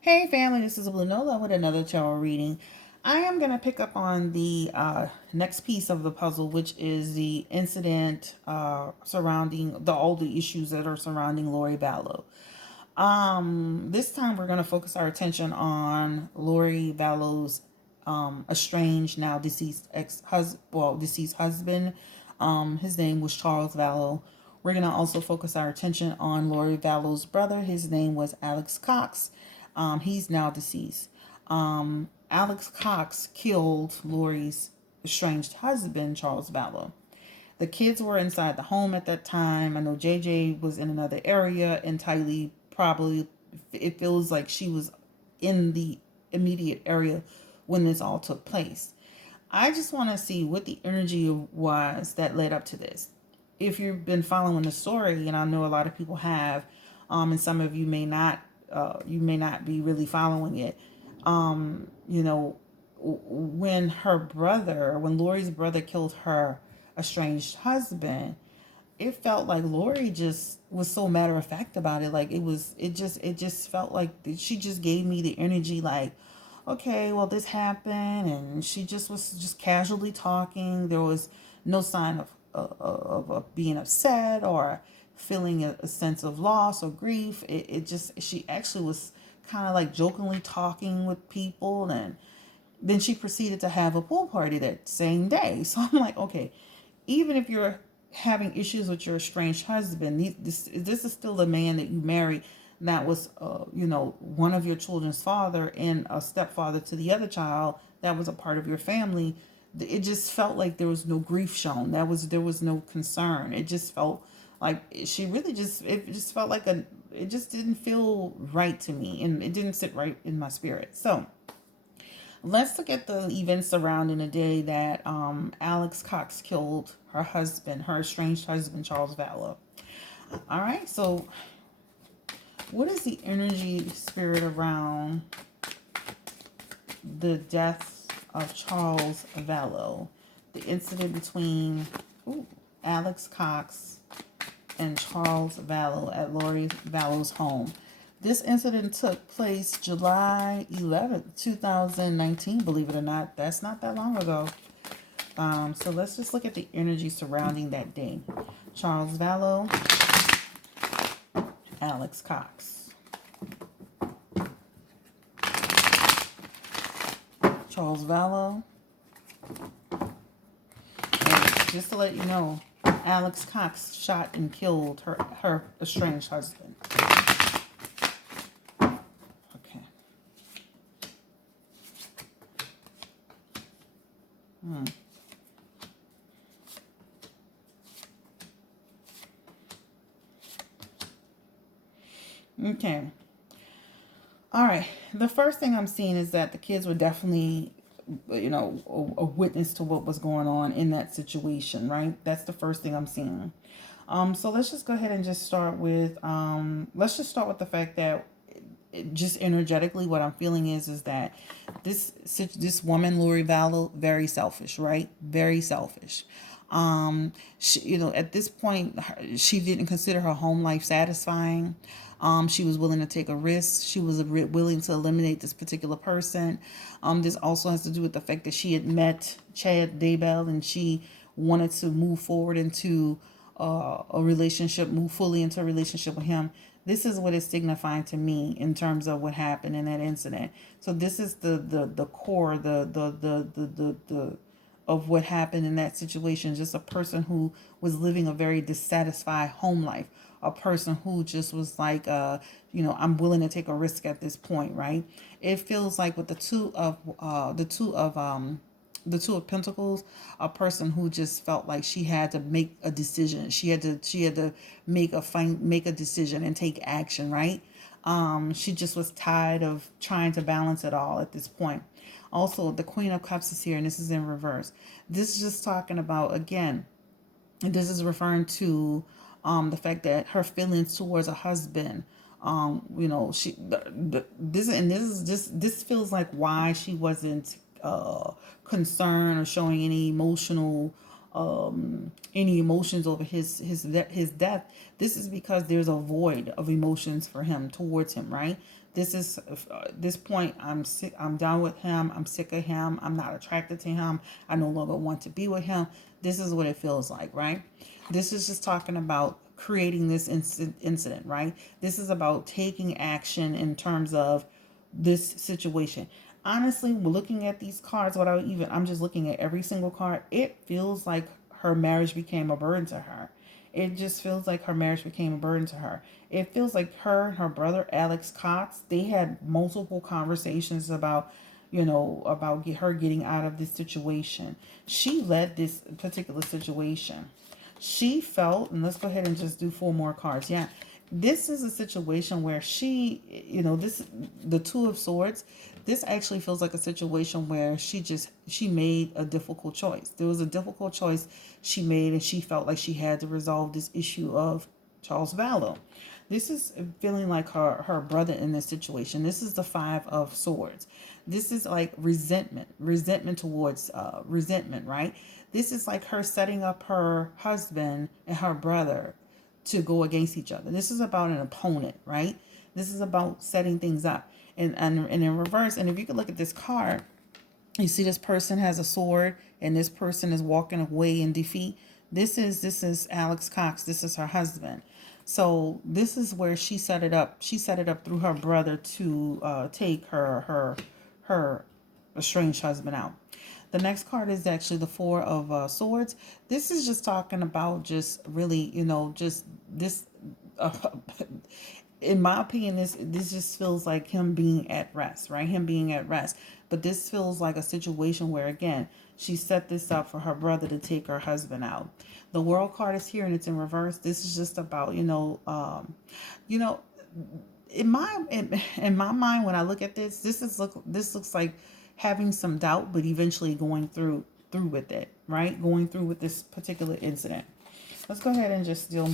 Hey family, this is Blue Nola with another tarot reading. I am going to pick up on the next piece of the puzzle, which is the incident surrounding all the issues that are surrounding Lori Vallow. This time we're going to focus our attention on Lori Vallow's estranged, now deceased deceased husband. His name was Charles Vallow. We're going to also focus our attention on Lori Vallow's brother. His name was Alex Cox. He's now deceased. Alex Cox killed Lori's estranged husband, Charles Vallow. The kids were inside the home at that time. I know JJ was in another area, and Tylee probably, it feels like she was in the immediate area when this all took place. I just want to see what the energy was that led up to this. If you've been following the story, and I know a lot of people have, and some of you may not be really following it. When Lori's brother killed her estranged husband, it felt like Lori just was so matter of fact about it. Like it just felt like she just gave me the energy like, okay, well this happened, and she just was just casually talking. There was no sign of being upset or feeling a sense of loss or grief. She actually was kind of like jokingly talking with people, and then she proceeded to have a pool party that same day. So I'm like, okay, even if you're having issues with your estranged husband, this is still the man that you married, that was one of your children's father and a stepfather to the other child that was a part of your family. It just felt like there was no grief shown. There was no concern. It just felt like it just felt like it just didn't feel right to me, and it didn't sit right in my spirit. So let's look at the events surrounding the day that Alex Cox killed her husband, her estranged husband, Charles Vallow. All right, so what is the energy spirit around the death of Charles Vallow? The incident between Alex Cox and Charles Vallow at Lori Vallow's home. This incident took place July 11th, 2019, believe it or not. That's not that long ago. So let's just look at the energy surrounding that day. Charles Vallow, Alex Cox. Charles Vallow. And just to let you know, Alex Cox shot and killed her estranged husband. Okay. Okay. All right. The first thing I'm seeing is that the kids were definitely, a witness to what was going on in that situation, right? That's the first thing I'm seeing. So let's just go ahead and just start with, the fact that just energetically, what I'm feeling is that this woman, Lori Vallow, very selfish, right? Very selfish. At this point, she didn't consider her home life satisfying. She was willing to take a risk. She was willing to eliminate this particular person. This also has to do with the fact that she had met Chad Daybell, and she wanted to move forward into move fully into a relationship with him. This is what it's signifying to me in terms of what happened in that incident. So this is the core, the of what happened in that situation. Just a person who was living a very dissatisfied home life. A person who just was like, I'm willing to take a risk at this point, right? It feels like with the two of Pentacles, a person who just felt like she had to make a decision. She had to make a decision and take action, right? She just was tired of trying to balance it all at this point. Also, the Queen of Cups is here, and this is in reverse. This is just talking about, again, this is referring to the fact that her feelings towards a husband, this feels like why she wasn't concerned or showing any emotions over his death. This is because there's a void of emotions for him towards him, right? This is this point. I'm sick. I'm done with him. I'm sick of him. I'm not attracted to him. I no longer want to be with him. This is what it feels like, right? This is just talking about creating this incident, right? This is about taking action in terms of this situation. Honestly, looking at these cards without even, I'm just looking at every single card, it feels like her marriage became a burden to her. It just feels like her marriage became a burden to her. It feels like her and her brother, Alex Cox, they had multiple conversations about, about her getting out of this situation. She led this particular situation. She felt, and let's go ahead and just do 4 more cards. Yeah, this is a situation where she, this, the Two of Swords, this actually feels like a situation where she made a difficult choice. There was a difficult choice she made, and she felt like she had to resolve this issue of Charles Vallow. This is feeling like her brother in this situation. This is the Five of Swords. This is like resentment towards resentment, right? This is like her setting up her husband and her brother to go against each other. This is about an opponent, right? This is about setting things up. And in reverse, and if you could look at this card, you see this person has a sword and this person is walking away in defeat. This is Alex Cox. This is her husband. So this is where she set it up. She set it up through her brother to take her estranged husband out. The next card is actually the Four of Swords. This is just talking about just really, just this. Uh, in my opinion, this just feels like him being at rest, right? Him being at rest. But this feels like a situation where, again, she set this up for her brother to take her husband out. The World card is here and it's in reverse. This is just about, in my mind, when I look at this looks like having some doubt, but eventually going through with it, right? Going through with this particular incident. Let's go ahead and just deal.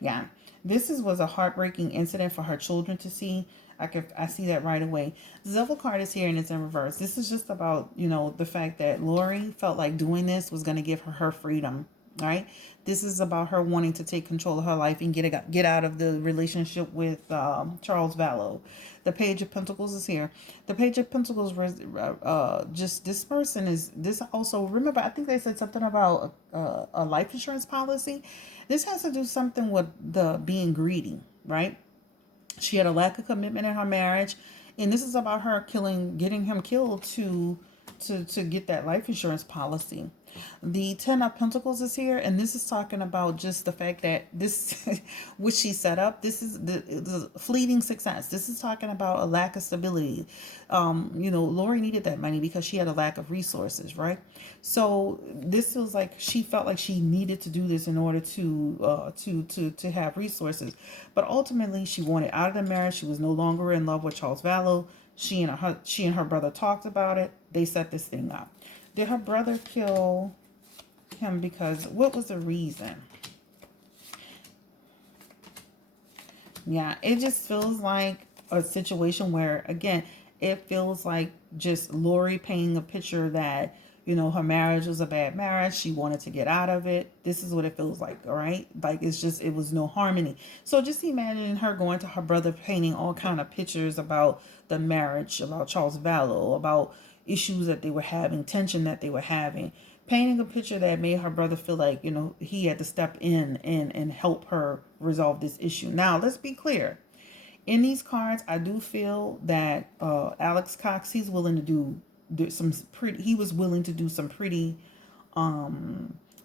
Yeah, was a heartbreaking incident for her children to see. I see that right away. The Devil card is here and it's in reverse. This is just about, the fact that Lori felt like doing this was going to give her freedom, right? This is about her wanting to take control of her life and get out of the relationship with Charles Vallow. The Page of Pentacles is here. The Page of Pentacles, just this person is, this also, remember, I think they said something about a life insurance policy. This has to do something with the being greedy, right? She had a lack of commitment in her marriage, and this is about her getting him killed to get that life insurance policy. The Ten of Pentacles is here, and this is talking about just the fact that this, which she set up, this is the fleeting success. This is talking about a lack of stability. Lori needed that money because she had a lack of resources, right? So this was like she felt like she needed to do this in order to have resources, but ultimately she wanted out of the marriage. She was no longer in love with Charles Vallow. She and her brother talked about it. They set this thing up. Did her brother kill him because, what was the reason? Yeah, it just feels like a situation where, again, it feels like just Lori painting a picture that, her marriage was a bad marriage. She wanted to get out of it. This is what it feels like, all right? Like, it was no harmony. So just imagine her going to her brother, painting all kind of pictures about the marriage, about Charles Vallow, about issues that they were having, tension that they were having, painting a picture that made her brother feel like, he had to step in and help her resolve this issue. Now, let's be clear. In these cards, I do feel that Alex Cox, he was willing to do some pretty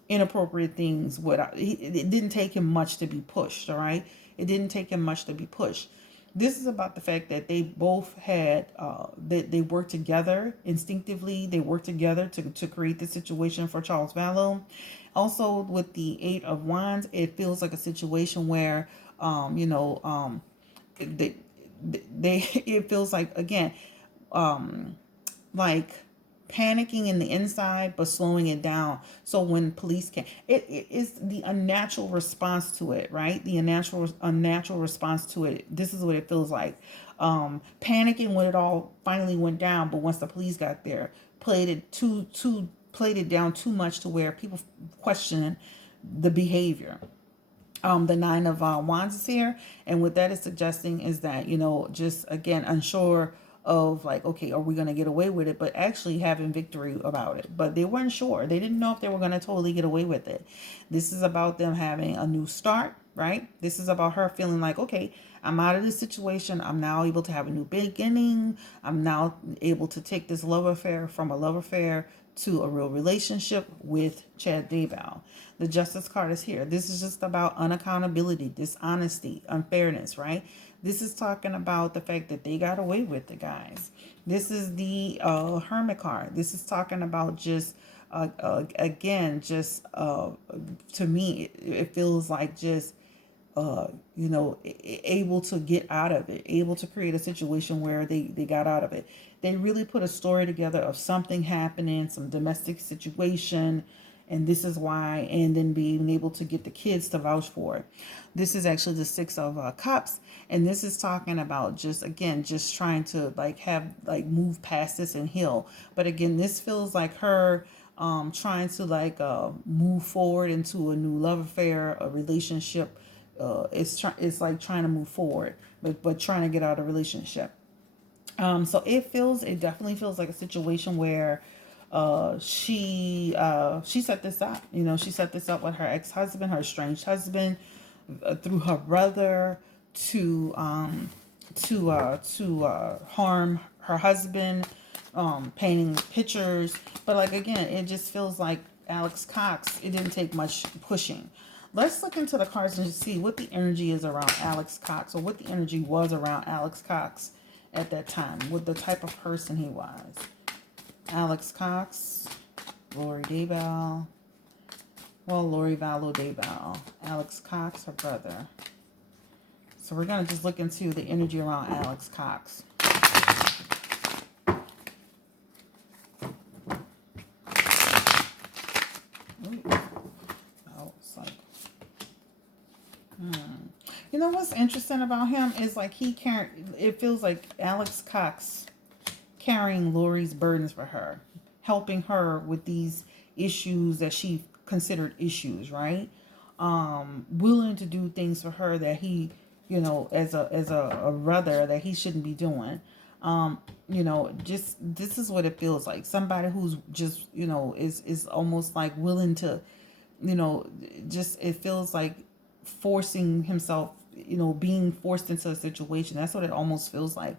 inappropriate things. It didn't take him much to be pushed, all right? It didn't take him much to be pushed. This is about the fact that they both had, they worked together instinctively. They worked together to create this situation for Charles Vallow. Also, with the Eight of Wands, it feels like a situation where, it feels like, again, like panicking in the inside but slowing it down, so when police can, it is the unnatural response to it, right? The unnatural response to it. This is what it feels like. Panicking when it all finally went down, but once the police got there, played it down too much to where people question the behavior. The Nine of Wands is here, and what that is suggesting is that, you know, just again unsure of like, okay, are we going to get away with it, but actually having victory about it. But they weren't sure, they didn't know if they were going to totally get away with it. This is about them having a new start, right? This is about her feeling like, okay, I'm out of this situation, I'm now able to have a new beginning, I'm now able to take this love affair from a love affair to a real relationship with Chad Daybell. The Justice card is here. This is just about unaccountability, dishonesty, unfairness, right? This is talking about the fact that they got away with it, guys. This is the Hermit card. This is talking about just, again, just to me, it feels like just you know, able to get out of it, able to create a situation where they got out of it. They really put a story together of something happening, some domestic situation, and this is why, and then being able to get the kids to vouch for it. This is actually the Six of Cups, and this is talking about just, again, just trying to like have, like, move past this and heal. But again, this feels like her trying to like move forward into a new love affair, a relationship. It's like trying to move forward, but trying to get out of a relationship. So it definitely feels like a situation where she set this up. You know, she set this up with her ex-husband, her estranged husband, through her brother to harm her husband, painting pictures. But like, again, it just feels like Alex Cox, it didn't take much pushing. Let's look into the cards and see what the energy is around Alex Cox, or what the energy was around Alex Cox at that time, what the type of person he was. Alex Cox, Lori Daybell. Well, Lori Vallow Daybell. Alex Cox, her brother. So we're going to just look into the energy around Alex Cox. Ooh. Oh, it's like... You know what's interesting about him is like it feels like Alex Cox carrying Lori's burdens for her, helping her with these issues that she considered issues, right? Willing to do things for her that he, you know, as a brother, that he shouldn't be doing. You know, just this is what it feels like. Somebody who's just, you know, is almost like willing to, you know, just, it feels like forcing himself, you know, being forced into a situation. That's what it almost feels like.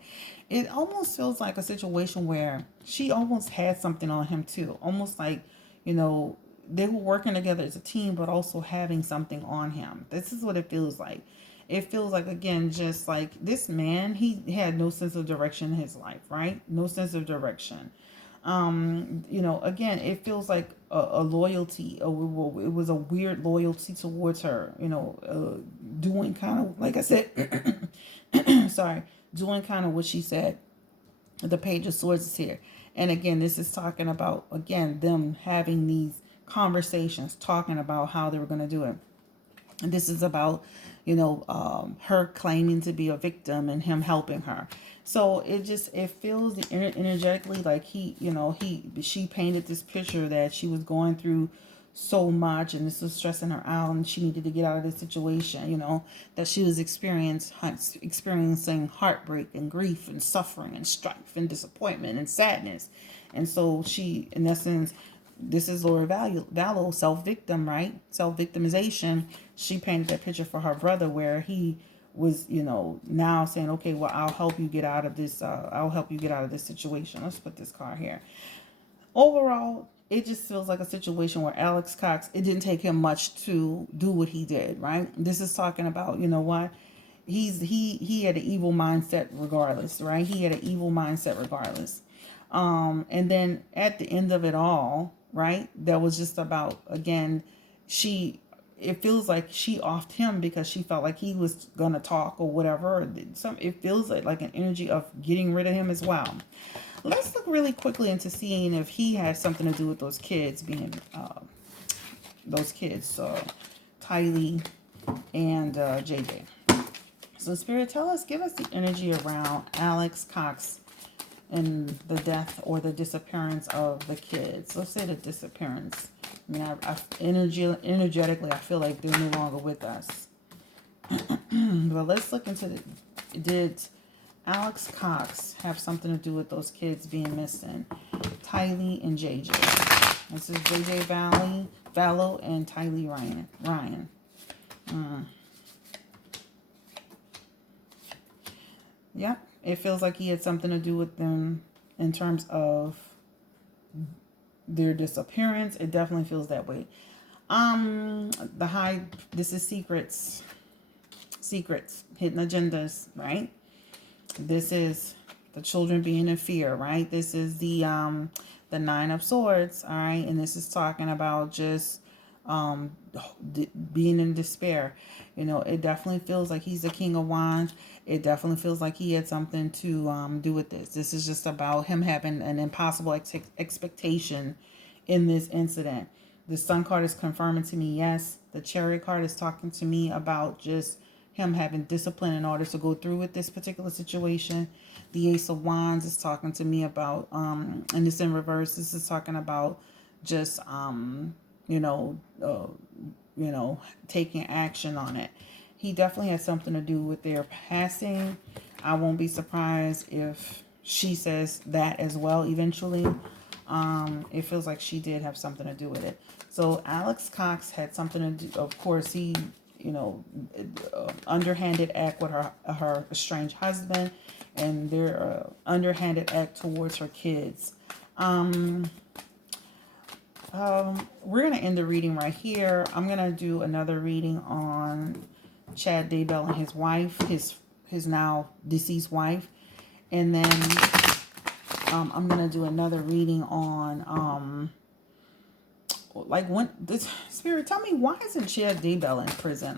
It almost feels like a situation where she almost had something on him too. Almost like, you know, they were working together as a team, but also having something on him. This is what it feels like. It feels like, again, just like this man, he had no sense of direction in his life, right? No sense of direction. You know, again, it feels like a loyalty. It was a weird loyalty towards her, you know, doing kind of, like I said, sorry, doing kind of what she said. The Page of Swords is here. And again, this is talking about, again, them having these conversations, talking about how they were going to do it. And this is about, you know, her claiming to be a victim and him helping her. So it feels energetically like she painted this picture that she was going through so much, and this was stressing her out, and she needed to get out of this situation, you know, that she was experiencing heartbreak and grief and suffering and strife and disappointment and sadness. And so she, in essence, this is Lori Vallow, self-victim, right? Self-victimization. She painted that picture for her brother where he was, you know, now saying, okay, well, I'll help you get out of this. I'll help you get out of this situation. Let's put this card here. Overall, it just feels like a situation where Alex Cox, it didn't take him much to do what he did, right? This is talking about, you know what? He had an evil mindset regardless, right? He had an evil mindset regardless. And then at the end of it all, right, that was just about, again, it feels like she offed him because she felt like he was gonna talk or whatever. It feels like an energy of getting rid of him as well. Let's look really quickly into seeing if he has something to do with those kids being Tylee and JJ. So Spirit, give us the energy around Alex Cox and the death or the disappearance of the kids. Let's say the disappearance. I mean, energetically, I feel like they're no longer with us. But let's look into did Alex Cox have something to do with those kids being missing? Tylee and JJ. This is JJ Vallow and Tylee Ryan. Yeah, it feels like he had something to do with them in terms of their disappearance. It definitely feels that way. This is secrets, hidden agendas, right? This is the children being in fear, right? This is the Nine of Swords, all right? And this is talking about just being in despair. You know, it definitely feels like he's the King of Wands. It definitely feels like he had something to do with this. This is just about him having an impossible expectation in this incident. The Sun card is confirming to me, yes. The Chariot card is talking to me about just him having discipline in order to go through with this particular situation. The Ace of Wands is talking to me about, and this in reverse, this is talking about just, taking action on it. He definitely has something to do with their passing. I won't be surprised if she says that as well eventually. It feels like she did have something to do with it. So Alex Cox had something to do, of course, he, underhanded act with her estranged husband, and their underhanded act towards her kids. We're going to end the reading right here. I'm going to do another reading on Chad Daybell and his wife, his now deceased wife. And then I'm going to do another reading on, when this Spirit, tell me, why isn't Chad Daybell in prison?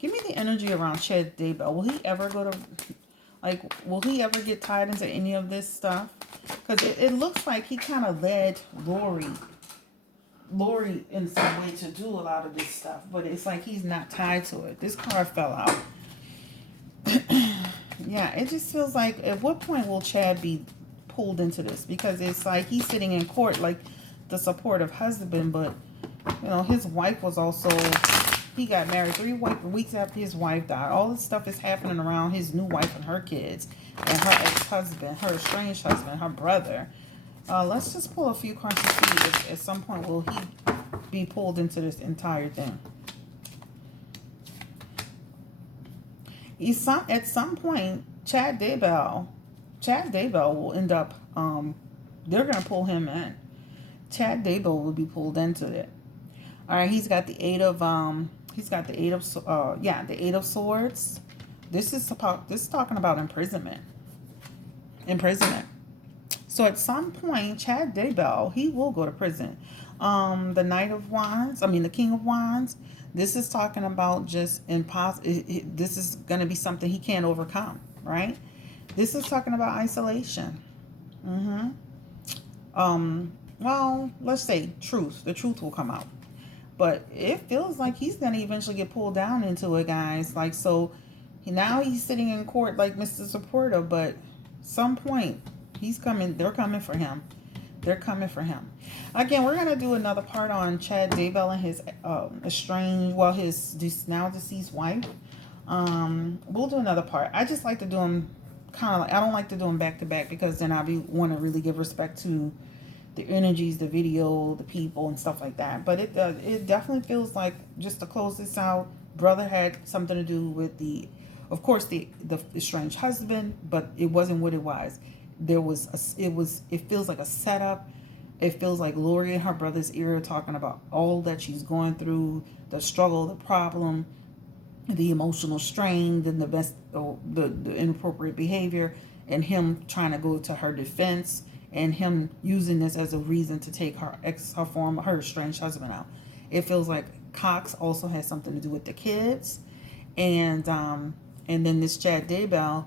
Give me the energy around Chad Daybell. Will he ever will he ever get tied into any of this stuff? Because it looks like he kind of led Lori in some way to do a lot of this stuff, but it's like he's not tied to it. This card fell out. Yeah, it just feels like, at what point will Chad be pulled into this? Because it's like he's sitting in court like the supportive husband, but his wife was also, he got married 3 weeks after his wife died. All this stuff is happening around his new wife and her kids, and her ex-husband, her estranged husband, her brother. Let's just pull a few cards to see if at some point will he be pulled into this entire thing. At some point, Chad Daybell will end up, they're going to pull him in. Chad Daybell will be pulled into it. All right, he's got the eight of Swords. This is talking about imprisonment. So at some point, Chad Daybell, he will go to prison. The Knight of Wands, the King of Wands. This is talking about just this is going to be something he can't overcome, right? This is talking about isolation. Well, let's say truth. The truth will come out. But it feels like he's going to eventually get pulled down into it, guys. So now he's sitting in court like Mr. Supporter, but some point he's coming. They're coming for him. They're coming for him. Again, we're going to do another part on Chad Daybell and his his now deceased wife. We'll do another part. I just like to do them I don't like to do them back to back, because then want to really give respect to the energies, the video, the people, and stuff like that. But it definitely feels like, just to close this out, brother had something to do with the estranged husband, but it wasn't what it was. It feels like a setup. It feels like Lori in her brother's ear talking about all that she's going through, the struggle, the problem, the emotional strain, and the inappropriate behavior, and him trying to go to her defense, and him using this as a reason to take her estranged husband out. It feels like Cox also has something to do with the kids, and then this Chad Daybell,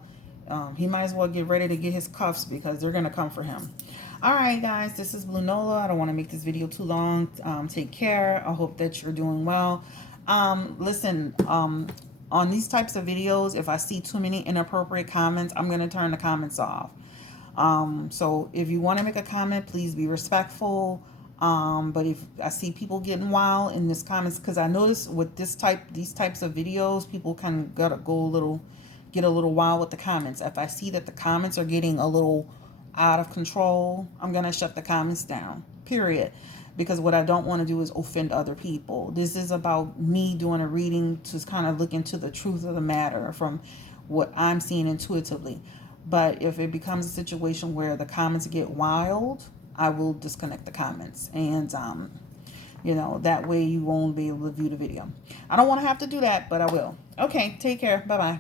he might as well get ready to get his cuffs, because they're gonna come for him. All right, guys, this is Blue Nola. I don't want to make this video too long. Take care. I hope that you're doing well. Listen, on these types of videos, if I see too many inappropriate comments, I'm gonna turn the comments off. So if you want to make a comment, please be respectful. But if I see people getting wild in this comments, because I notice with these types of videos, people kind of gotta get a little wild with the comments. If I see that the comments are getting a little out of control, I'm gonna shut the comments down, period. Because what I don't want to do is offend other people. This is about me doing a reading to kind of look into the truth of the matter from what I'm seeing intuitively. But if it becomes a situation where the comments get wild, I will disconnect the comments. And, that way you won't be able to view the video. I don't want to have to do that, but I will. Okay, take care. Bye-bye.